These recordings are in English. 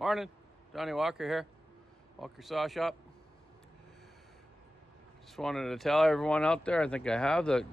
Morning, Donny Walker here, Walker Saw Shop. Just wanted to tell everyone out there, I think I have, that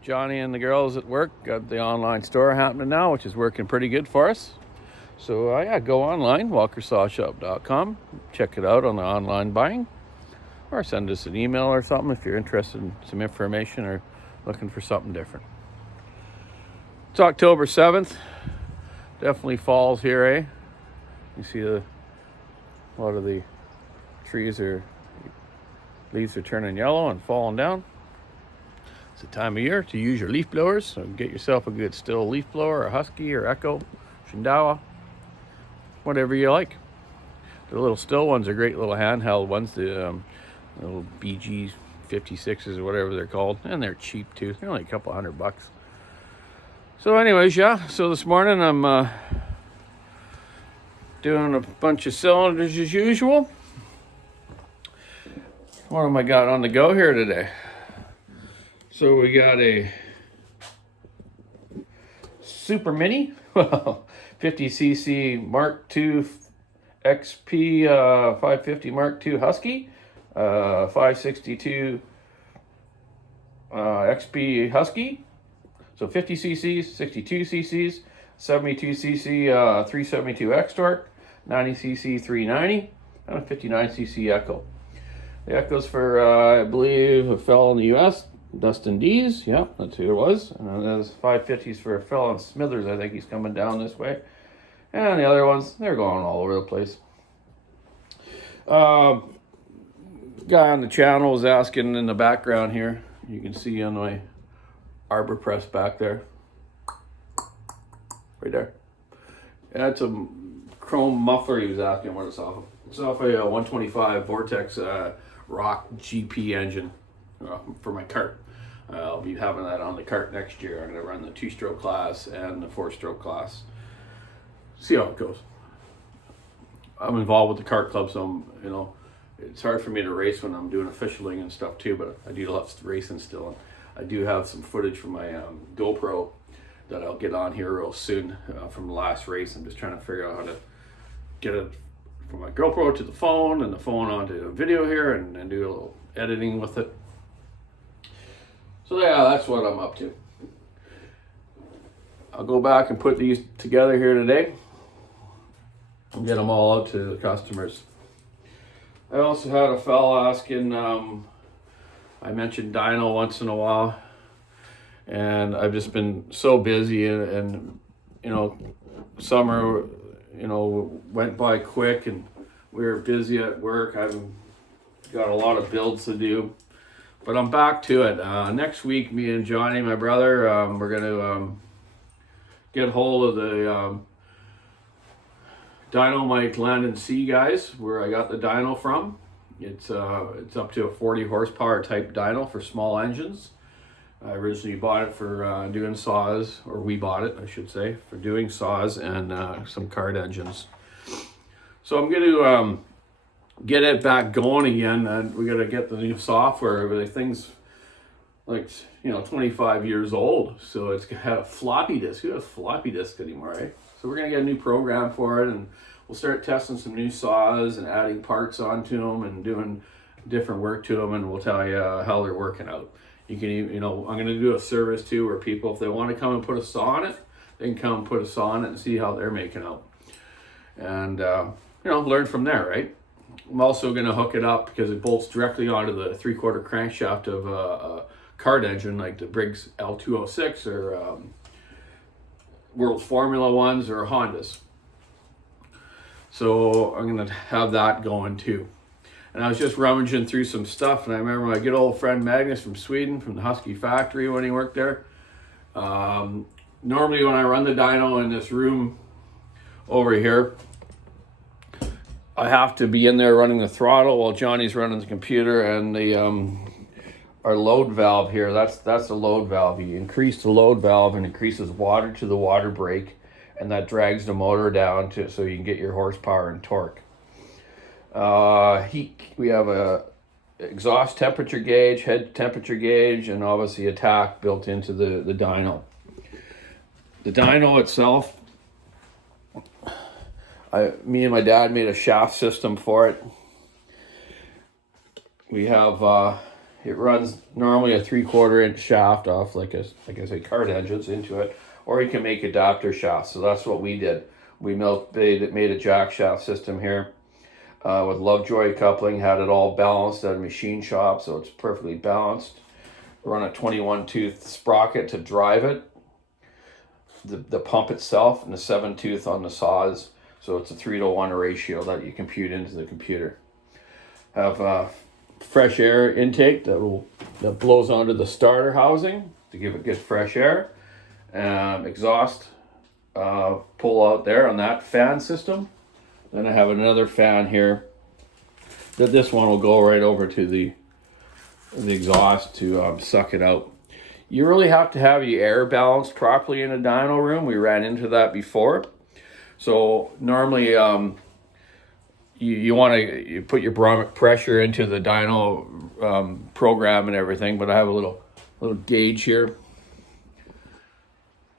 Johnny and the girls at work got the online store happening now, which is working pretty good for us. So yeah, go online, walkersawshop.com, check it out on the online buying, or send us an email or something if you're interested in some information or looking for something different. It's October 7th, definitely falls here, eh? You see a lot of the leaves are turning yellow and falling down. It's the time of year to use your leaf blowers. So get yourself a good Still leaf blower, or Husky, or Echo, Shindawa, whatever you like. The little Still ones are great little handheld ones. The little BG 56s or whatever they're called, and they're cheap too. They're only a couple $100. So, anyways, yeah. So this morning I'm doing a bunch of cylinders as usual. What am I got on the go here today? So we got a Super Mini, 50cc Mark II XP 550 Mark II Husky, 562 XP Husky. So 50 cc's, 62 cc's, 72 cc 372 X Torque, 90 cc 390, and a 59 cc Echo. The Echo's for, I believe, a fellow in the U.S., Dustin Dees. Yeah, that's who it was. And then there's 550s for a fellow in Smithers. I think he's coming down this way. And the other ones, they're going all over the place. Guy on the channel was asking in the background here. You can see on my arbor press back there. Right there. That's a chrome muffler he was asking what it's off of. It's off a 125 Vortex Rock GP engine for my cart. I'll be having that on the cart next year. I'm going to run the 2-stroke class and the 4-stroke class. See how it goes. I'm involved with the cart club, so it's hard for me to race when I'm doing officialing and stuff too, but I do love racing still. And I do have some footage from my GoPro that I'll get on here real soon from the last race. I'm just trying to figure out how to get it from my GoPro to the phone and the phone onto a video here and do a little editing with it. So yeah, that's what I'm up to. I'll go back and put these together here today and get them all out to the customers. I also had a fella asking, I mentioned dyno once in a while, and I've just been so busy and summer went by quick and we were busy at work. I've got a lot of builds to do, but I'm back to it. Next week, me and Johnny, my brother, we're going to get hold of the Dynamite Land and Sea guys, where I got the dyno from. It's up to a 40 horsepower type dyno for small engines. I originally bought it for doing saws, or we bought it, I should say, for doing saws and some cart engines. So I'm going to get it back going again, and we got to get the new software. But the thing's like 25 years old, so it's got a floppy disk. Who has floppy disk anymore, right? So we're going to get a new program for it, and we'll start testing some new saws and adding parts onto them and doing different work to them, and we'll tell you how they're working out. You can even, I'm going to do a service too, where people, if they want to come and put a saw on it, they can come and put a saw on it and see how they're making out. And, learn from there, right? I'm also going to hook it up because it bolts directly onto the 3/4 crankshaft of a cart engine, like the Briggs L206 or World Formula ones or Hondas. So I'm going to have that going too. And I was just rummaging through some stuff, and I remember my good old friend Magnus from Sweden, from the Husky factory when he worked there. Normally when I run the dyno in this room over here, I have to be in there running the throttle while Johnny's running the computer, and the our load valve here, that's the load valve. You increase the load valve and increases water to the water brake, and that drags the motor down so you can get your horsepower and torque. We have a exhaust temperature gauge, head temperature gauge, and obviously a tach built into the dyno. The dyno itself, Me and my dad made a shaft system for it. We have it runs normally a 3/4 inch shaft off like I say cart engines into it, or you can make adapter shafts. So that's what we did. We made a jack shaft system here with Lovejoy coupling, had it all balanced at a machine shop, so it's perfectly balanced. Run a 21 tooth sprocket to drive it, the pump itself, and the 7 tooth on the saws. So it's a 3-to-1 ratio that you compute into the computer. Have fresh air intake that blows onto the starter housing to give it good fresh air. Exhaust pull out there on that fan system. Then I have another fan here that this one will go right over to the exhaust to suck it out. You really have to have your air balanced properly in a dyno room. We ran into that before. So normally you want to put your barometric pressure into the dyno program and everything, but I have a little gauge here.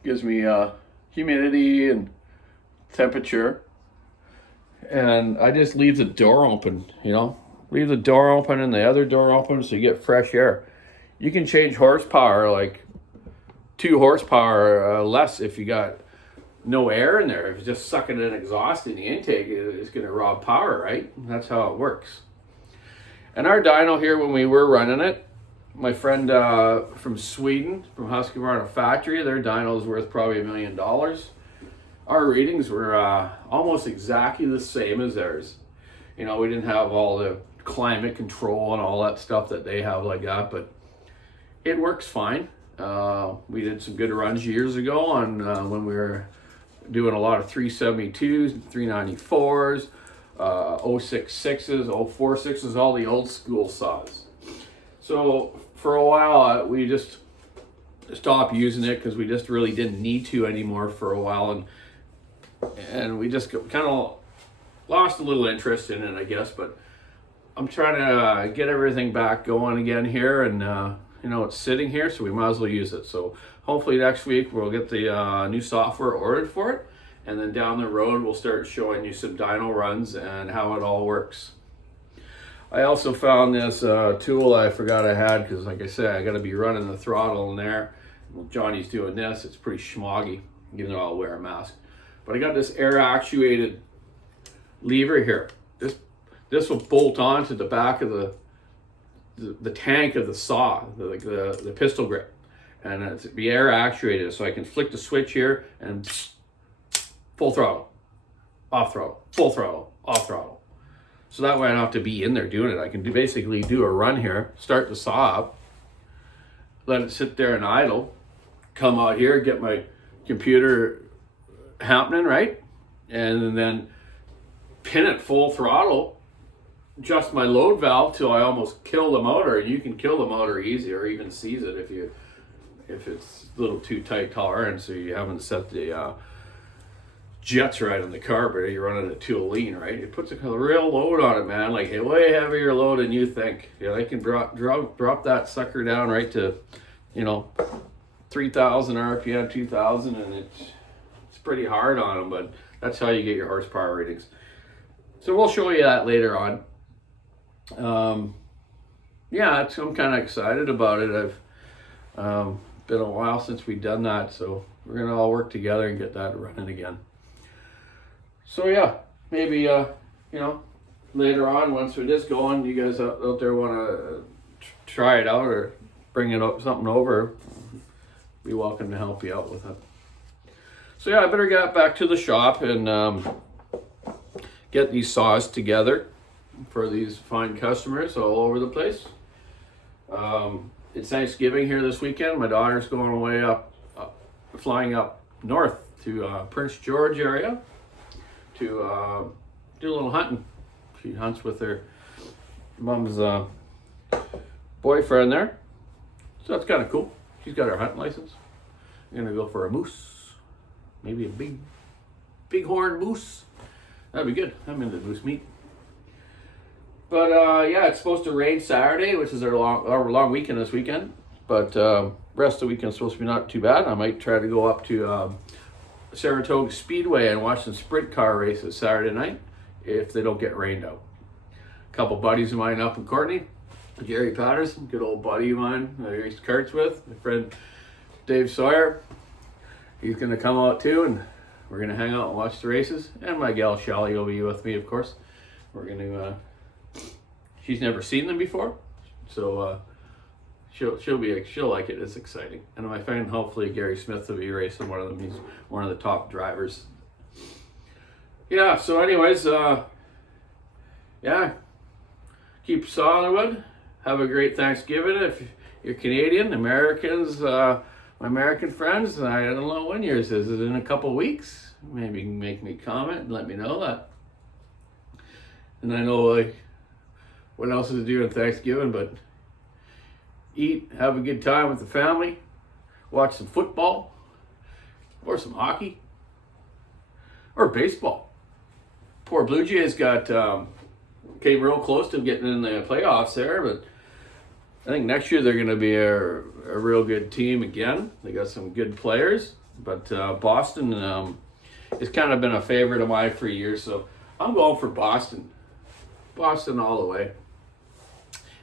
Gives me humidity and temperature, and I just leave the door open, leave the door open and the other door open so you get fresh air. You can change horsepower, like 2 horsepower less if you got no air in there. If it's just sucking in exhaust in the intake, it's going to rob power, right? That's how it works. And our dyno here, when we were running it, my friend from Sweden, from Husqvarna factory, their dyno is worth probably $1 million. Our readings were almost exactly the same as theirs. We didn't have all the climate control and all that stuff that they have like that, but it works fine. We did some good runs years ago on when we were doing a lot of 372s, 394s, 066s, 046s, all the old school saws. So for a while, we just stopped using it because we just really didn't need to anymore for a while, and we just kind of lost a little interest in it, I guess. But I'm trying to get everything back going again here, and it's sitting here, so we might as well use it. So hopefully next week we'll get the new software ordered for it, and then down the road we'll start showing you some dyno runs and how it all works. I also found this tool I forgot I had because, like I said, I got to be running the throttle in there. Well, Johnny's doing this. It's pretty schmoggy, even though I'll wear a mask. But I got this air-actuated lever here. This will bolt onto the back of the tank of the saw, the pistol grip, and it's be air-actuated, so I can flick the switch here and full throttle, off throttle, full throttle, off throttle. So that way I don't have to be in there doing it. I can basically do a run here, start the saw up, let it sit there and idle, come out here, get my computer happening, right? And then pin it full throttle, adjust my load valve till I almost kill the motor. And you can kill the motor easy, or even seize it if it's a little too tight tolerance, so you haven't set the jets right on the carburetor, you're running it too lean, right? It puts a real load on it, man, like a way heavier load than you think. They can drop that sucker down right to 3,000 RPM, 2,000, and it's pretty hard on them, but that's how you get your horsepower ratings. So we'll show you that later on. I'm kind of excited about it. I've been a while since we've done that, so we're gonna all work together and get that running again. So yeah, maybe later on, once it is going, you guys out there want to try it out or bring something over, be welcome to help you out with it. So yeah, I better get back to the shop and get these saws together for these fine customers all over the place. It's Thanksgiving here this weekend. My daughter's going away flying up north to Prince George area to do a little hunting. She hunts with her mom's boyfriend there, so that's kind of cool. She's got her hunting license. I'm gonna go for a moose, maybe a big horn moose. That'd be good. I'm into moose meat. But it's supposed to rain Saturday, which is our long weekend this weekend. But rest of the weekend's supposed to be not too bad. I might try to go up to Saratoga Speedway and watch some sprint car races Saturday night if they don't get rained out. A couple buddies of mine up in Courtney, Jerry Patterson, good old buddy of mine I raced karts with, my friend Dave Sawyer. He's going to come out too, and we're going to hang out and watch the races. And my gal Shelly will be with me, of course. We're going to, she's never seen them before, so she'll like it. It's exciting. And my friend, hopefully Gary Smith will be racing one of them. He's one of the top drivers. Yeah, so anyways, yeah, keep sawing the wood. Have a great Thanksgiving. If you're Canadian, Americans, my American friends, I don't know when yours is. Is it in a couple weeks? Maybe make me comment and let me know that. And I know, like, what else is due on Thanksgiving, but eat, have a good time with the family, watch some football, or some hockey, or baseball. Poor Blue Jays came real close to getting in the playoffs there, but I think next year they're going to be a real good team again. They got some good players, but Boston has kind of been a favorite of mine for years, so I'm going for Boston. Boston all the way.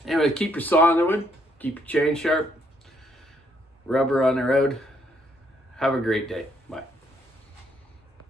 Anyway, keep your saw on the wood, keep your chain sharp, rubber on the road. Have a great day. Bye.